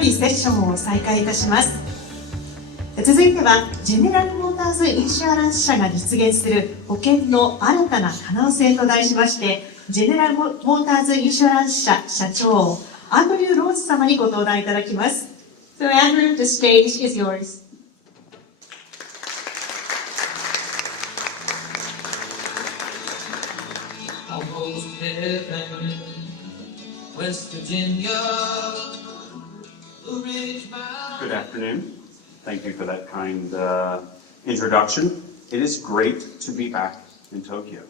りセッションを再開いたします。続いてはジェネラルモーターズインシュアランス社が実現する保険の新たな可能性と題しまして、ジェネラルモーターズインシュアランス社社長アンドリュー・ローズ様にご登壇いただきます。So Andrew, the stage is yours. Almost heaven, West Virginia, Blue Ridge Mountain. Good afternoon. Thank you for that kind introduction. It is great to be back in Tokyo.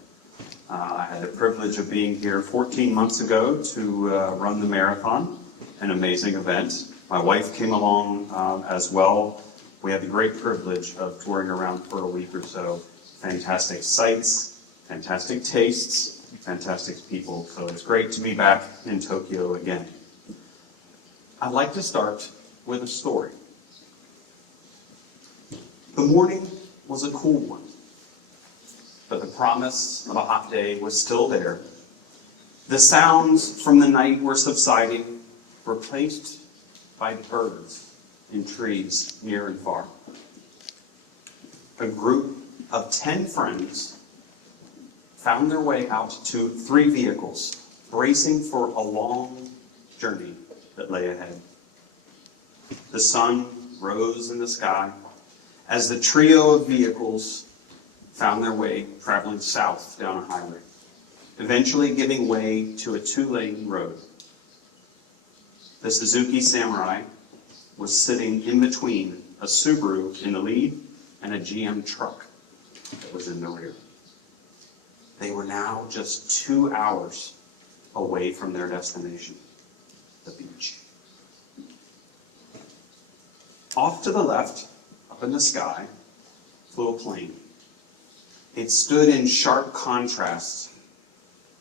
I had the privilege of being here 14 months ago to run the marathon, an amazing event. My wife came along as well. We had the great privilege of touring around for a week or so. Fantastic sights, fantastic tastes, fantastic people. So it's great to be back in Tokyo again. I'd like to start with a story. The morning was a cool one, but the promise of a hot day was still there. The sounds from the night were subsiding, replaced by birds in trees near and far. A group of 10 friends found their way out to 3 vehicles, bracing for a long journey that lay ahead. The sun rose in the sky as the trio of vehicles found their way traveling south down a highway, eventually giving way to a 2-lane road. The Suzuki Samurai was sitting in between a Subaru in the lead and a GM truck that was in the rear. They were now just 2 hours away from their destination, the beach. Off to the left, up in the sky, flew a plane. It stood in sharp contrast,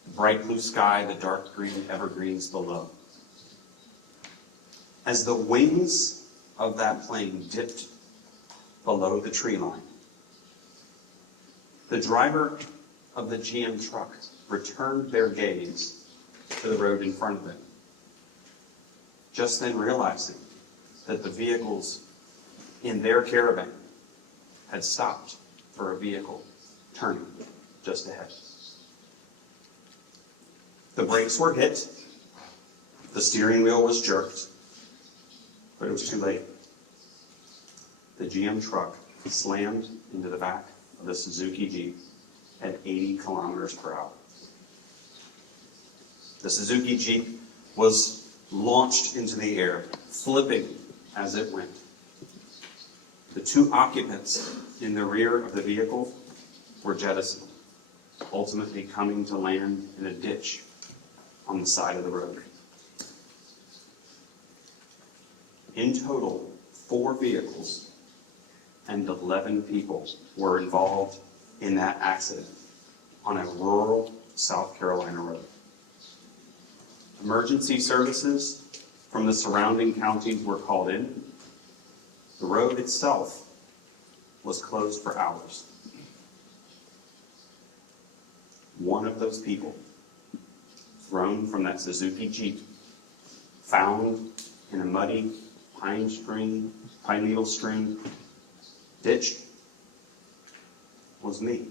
the bright blue sky, the dark green evergreens below. As the wings of that plane dipped below the tree line, the driver of the GM truck returned their gaze to the road in front of them, just then realizing that the vehicles in their caravan had stopped for a vehicle turning just ahead. The brakes were hit, the steering wheel was jerked, but it was too late. The GM truck slammed into the back of the Suzuki Jeep at 80 kilometers per hour. The Suzuki Jeep was launched into the air, flipping as it went. The 2 occupants in the rear of the vehicle were jettisoned, ultimately coming to land in a ditch on the side of the road. In total, 4 vehicles and 11 people were involved in that accident on a rural South Carolina road. Emergency services from the surrounding counties were called in. The road itself was closed for hours. One of those people, thrown from that Suzuki Jeep, found in a muddy pine needle string ditch, was me.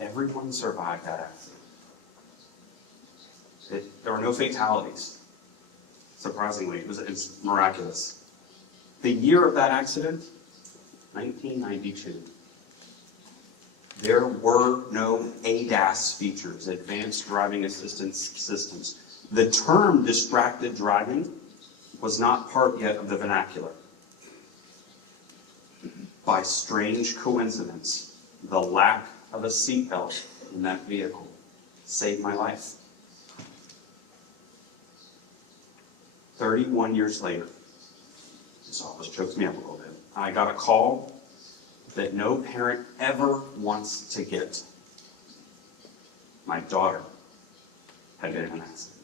Everyone survived that accident. There were no fatalities. Surprisingly, it's miraculous. The year of that accident, 1992. There were no ADAS features, advanced driving assistance systems. The term distracted driving was not part yet of the vernacular. By strange coincidence, the lack of a seatbelt in that vehicle saved my life. 31 years later, this almost chokes me up a little bit, I got a call that no parent ever wants to get. My daughter had been in an accident.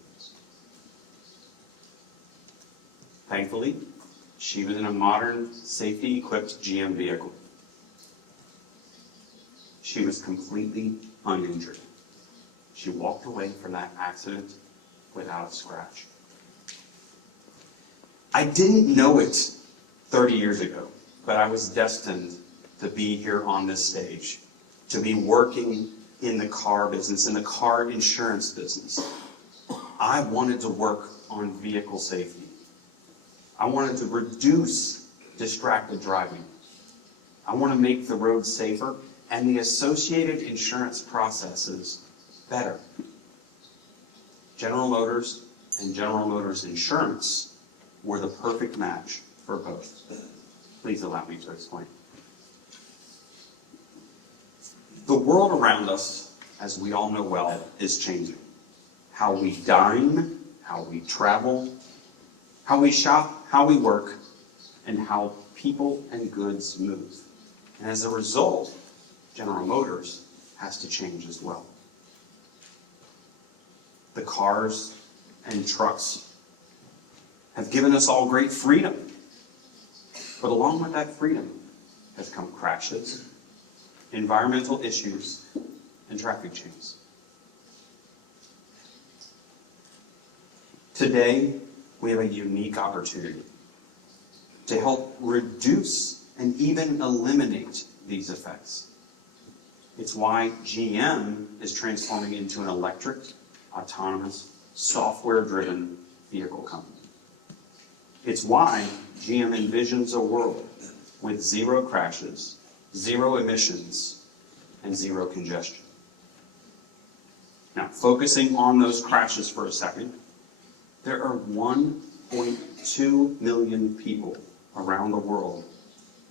Thankfully, she was in a modern, safety-equipped GM vehicle. She was completely uninjured. She walked away from that accident without a scratch. I didn't know it 30 years ago, but I was destined to be here on this stage, to be working in the car business, in the car insurance business. I wanted to work on vehicle safety. I wanted to reduce distracted driving. I want to make the road safer and the associated insurance processes better. General Motors and General Motors Insurance were the perfect match for both. Please allow me to explain. The world around us, as we all know well, is changing. How we dine, how we travel, how we shop, how we work, and how people and goods move. And as a result, General Motors has to change as well. The cars and trucks have given us all great freedom. But along with that freedom has come crashes, environmental issues, and traffic jams. Today, we have a unique opportunity to help reduce and even eliminate these effects. It's why GM is transforming into an electric, autonomous, software-driven vehicle company. It's why GM envisions a world with zero crashes, zero emissions, and zero congestion. Now, focusing on those crashes for a second, there are 1.2 million people around the world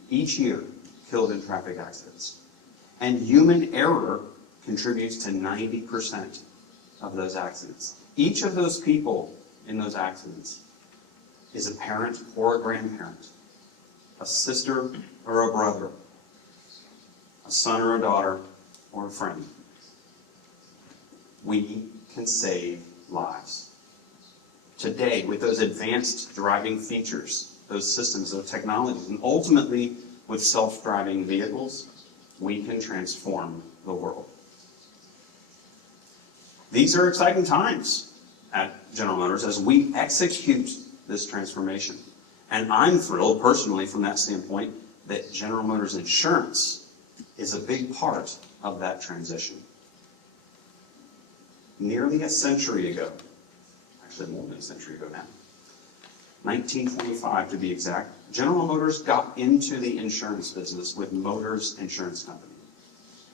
each year killed in traffic accidents. And human error contributes to 90% of those accidents. Each of those people in those accidents is a parent or a grandparent, a sister or a brother, a son or a daughter, or a friend. We can save lives. Today, with those advanced driving features, those systems, those technologies, and ultimately with self-driving vehicles, we can transform the world. These are exciting times at General Motors as we execute this transformation. And I'm thrilled personally from that standpoint that General Motors Insurance is a big part of that transition. Nearly a century ago, actually more than a century ago now, 1925 to be exact, General Motors got into the insurance business with Motors Insurance Company.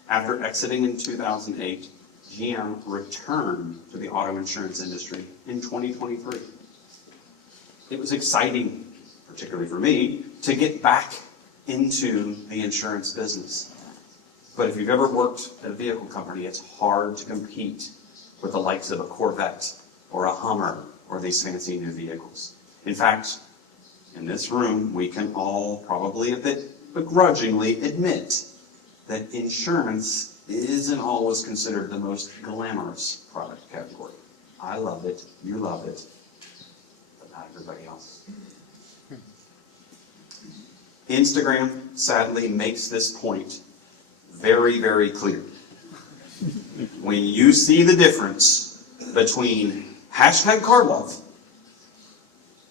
After exiting in 2008, GM returned to the auto insurance industry in 2023. It was exciting, particularly for me, to get back into the insurance business. But if you've ever worked at a vehicle company, it's hard to compete with the likes of a Corvette or a Hummer or these fancy new vehicles. In fact, in this room, we can all probably a bit begrudgingly admit that insurance isn't always considered the most glamorous product category. I love it, you love it, but not everybody else. Instagram, sadly, makes this point very, very clear. When you see the difference between #CarLove,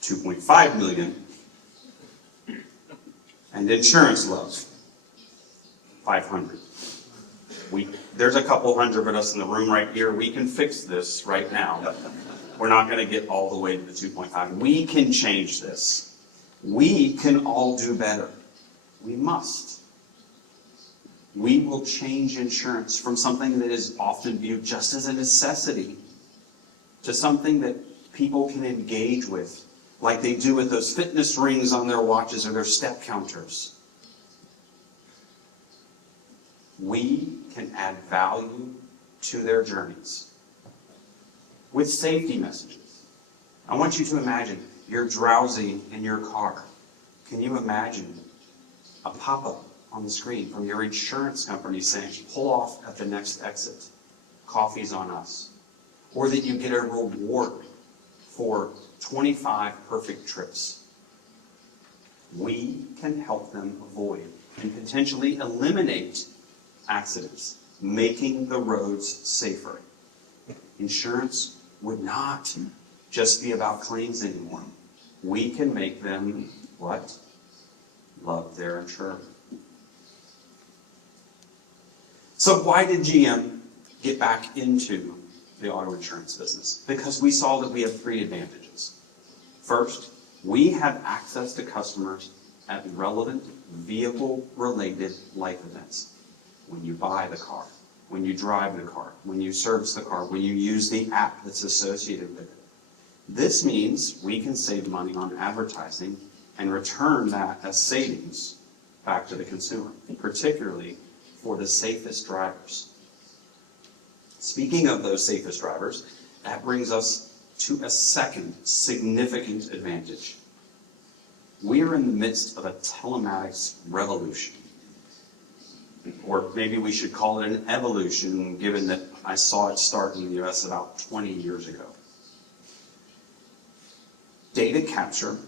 2.5 million, and insurance love, 500. There's a couple hundred of us in the room right here. We can fix this right now. We're not going to get all the way to the 2.5. We can change this. We can all do better. We must. We will change insurance from something that is often viewed just as a necessity to something that people can engage with, like they do with those fitness rings on their watches or their step counters. We can add value to their journeys with safety messages. I want you to imagine you're drowsy in your car. Can you imagine a pop-up on the screen from your insurance company saying, pull off at the next exit, coffee's on us? Or that you get a reward for 25 perfect trips. We can help them avoid and potentially eliminate accidents, making the roads safer. Insurance would not just be about claims anymore. we can make them, what? Love their insurer. So why did GM get back into the auto insurance business? Because we saw that we have three advantages. First, we have access to customers at relevant vehicle-related life events. When you buy the car, when you drive the car, when you service the car, when you use the app that's associated with it. This means we can save money on advertising and return that as savings back to the consumer, particularly for the safest drivers. Speaking of those safest drivers, that brings us to a second significant advantage. We are in the midst of a telematics revolution. Or maybe we should call it an evolution, given that I saw it start in the US about 20 years ago. Data capture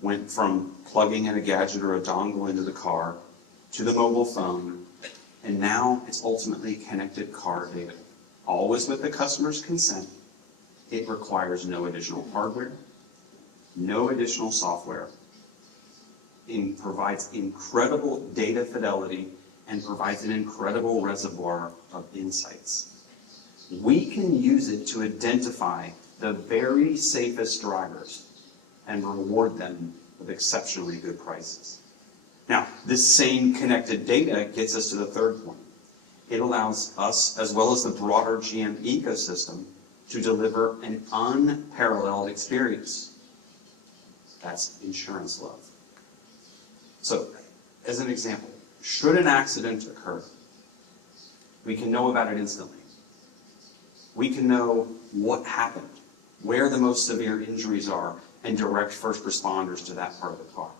went from plugging in a gadget or a dongle into the car to the mobile phone, and now it's ultimately connected car data. Always with the customer's consent. It requires no additional hardware, no additional software. It provides incredible data fidelity and provides an incredible reservoir of insights. We can use it to identify the very safest drivers and reward them with exceptionally good prices. Now, this same connected data gets us to the third point. It allows us, as well as the broader GM ecosystem, to deliver an unparalleled experience. That's insurance love. So, as an example, should an accident occur, we can know about it instantly. We can know what happened, where the most severe injuries are, and direct first responders to that part of the car.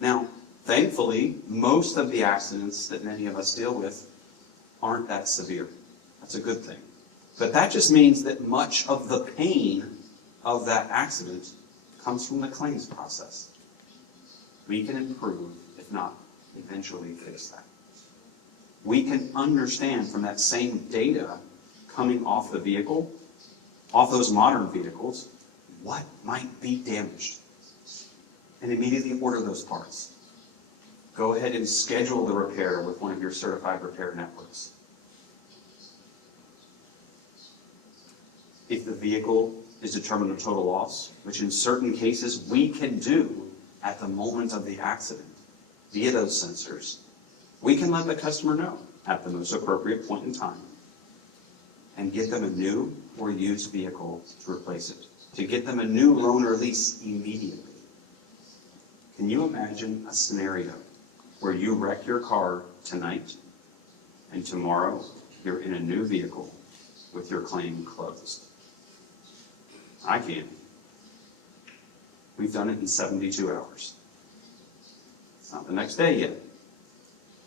Now, thankfully, most of the accidents that many of us deal with aren't that severe. That's a good thing. But that just means that much of the pain of that accident comes from the claims process. We can improve, if not eventually fix that. We can understand from that same data coming off the vehicle, off those modern vehicles, what might be damaged, and immediately order those parts. Go ahead and schedule the repair with one of your certified repair networks. If the vehicle is determined a total loss, which in certain cases we can do at the moment of the accident via those sensors, we can let the customer know at the most appropriate point in time and get them a new or used vehicle to replace it, to get them a new loan or lease immediately. Can you imagine a scenario where you wreck your car tonight and tomorrow you're in a new vehicle with your claim closed? I can. We've done it in 72 hours. It's not the next day yet,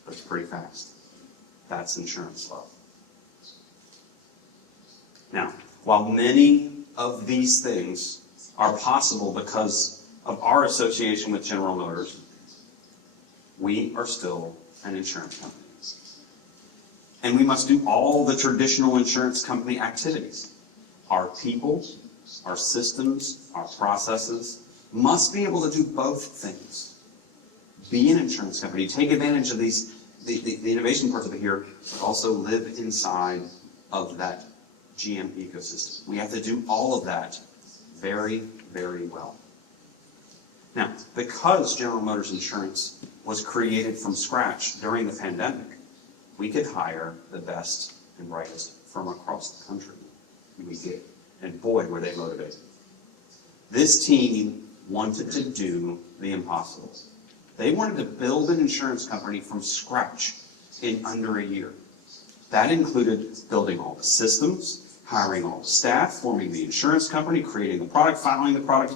but it's pretty fast. That's insurance love. Now, while many of these things are possible because of our association with General Motors, we are still an insurance company. And we must do all the traditional insurance company activities. Our people, our systems, our processes must be able to do both things. Be an insurance company, take advantage of these, the innovation parts of it here, but also live inside of that GM ecosystem. We have to do all of that very, very well. Now, because General Motors Insurance was created from scratch during the pandemic, we could hire the best and brightest from across the country. We did. And boy, were they motivated. This team wanted to do the impossible. They wanted to build an insurance company from scratch in under a year. That included building all the systems, hiring all the staff, forming the insurance company, creating the product, filing the product,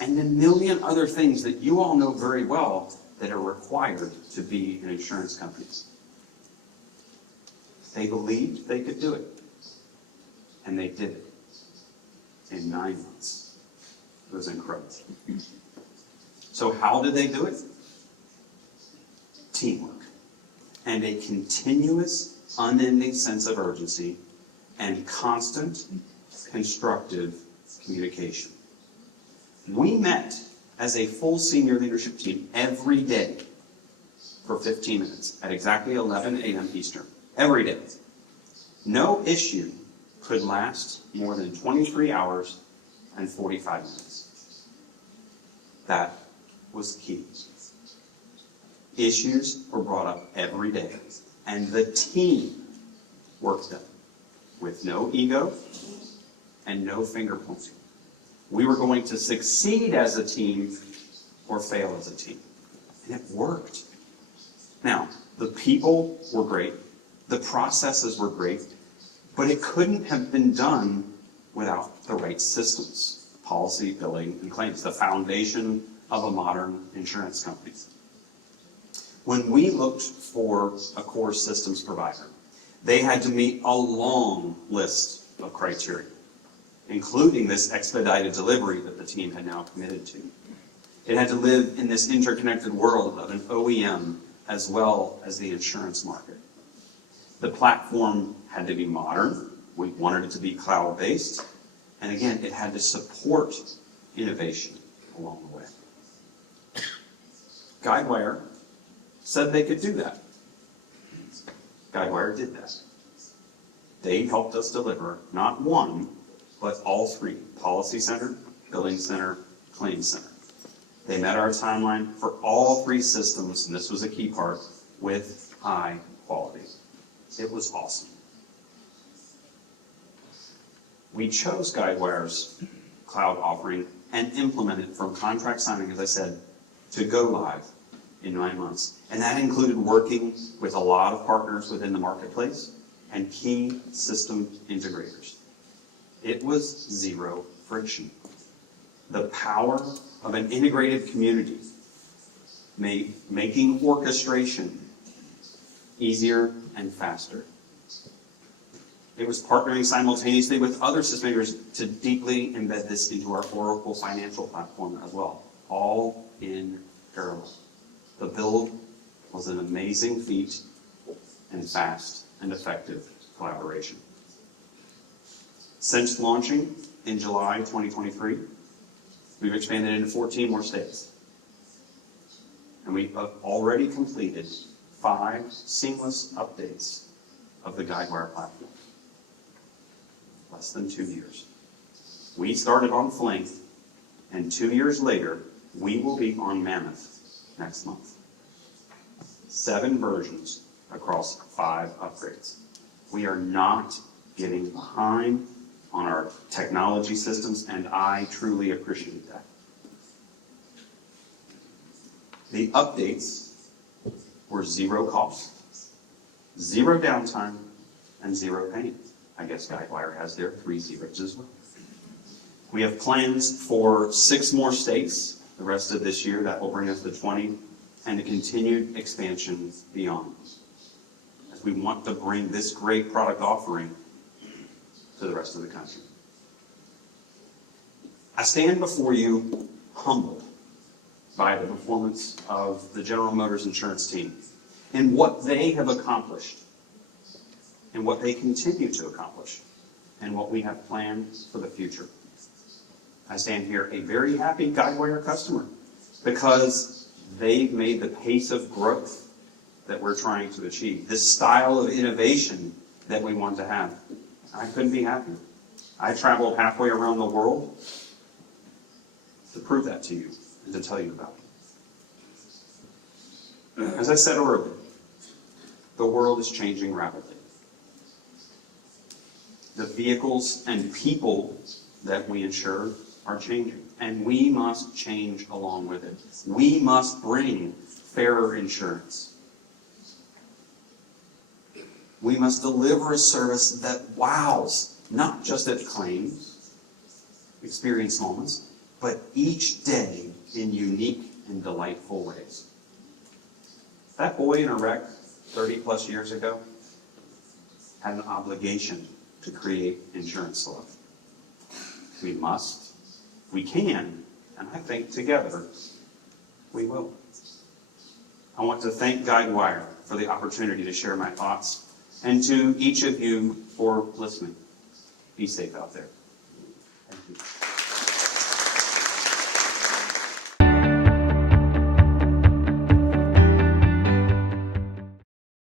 and a million other things that you all know very well that are required to be an insurance company. They believed they could do it, and they did it in 9 months. It was incredible. So how did they do it? Teamwork and a continuous, unending sense of urgency and constant, constructive communication. We met as a full senior leadership team every day for 15 minutes at exactly 11 a.m. Eastern. Every day. No issue could last more than 23 hours and 45 minutes. That was key. Issues were brought up every day, and the team worked them with no ego and no finger pointing. We were going to succeed as a team or fail as a team. And it worked. Now, the people were great, the processes were great, but it couldn't have been done without the right systems, policy, billing, and claims, the foundation of a modern insurance company. When we looked for a core systems provider, they had to meet a long list of criteria, including this expedited delivery that the team had now committed to. It had to live in this interconnected world of an OEM as well as the insurance market. The platform had to be modern. We wanted it to be cloud-based. And again, it had to support innovation along the way. Guidewire said they could do that. Guidewire did that. They helped us deliver not one, but all three: Policy Center, Billing Center, Claims Center. They met our timeline for all three systems, and this was a key part, with high quality. It was awesome. We chose Guidewire's cloud offering and implemented from contract signing, as I said, to go live in 9 months. And that included working with a lot of partners within the marketplace and key system integrators. It was zero friction. The power of an integrated community made making orchestration easier and faster. It was partnering simultaneously with other system integrators to deeply embed this into our Oracle financial platform as well, all in parallel. The build was an amazing feat and fast and effective collaboration. Since launching in July 2023, we've expanded into 14 more states. And we have already completed 5 seamless updates of the Guidewire platform. Less than 2 years. We started on Flink, and 2 years later, we will be on Mammoth next month. 7 versions across 5 upgrades. We are not getting behind on our technology systems, and I truly appreciate that. The updates were zero cost, zero downtime, and zero pain. I guess Guidewire has their 3 zeros as well. We have plans for 6 more states the rest of this year. That will bring us to 20, and a continued expansion beyond, as we want to bring this great product offering to the rest of the country. I stand before you humbled by the performance of the General Motors insurance team and what they have accomplished and what they continue to accomplish and what we have planned for the future. I stand here a very happy Guidewire customer because they've made the pace of growth that we're trying to achieve, this style of innovation that we want to have. I couldn't be happier. I traveled halfway around the world to prove that to you and to tell you about it. As I said earlier, the world is changing rapidly. The vehicles and people that we insure are changing, and we must change along with it. We must bring fairer insurance. We must deliver a service that wows, not just at claims, experience moments, but each day in unique and delightful ways. That boy in a wreck 30 plus years ago had an obligation to create insurance love. We must, we can, and I think together we will. I want to thank Guidewire for the opportunity to share my thoughts, and to each of you for listening. Be safe out there. Thank you.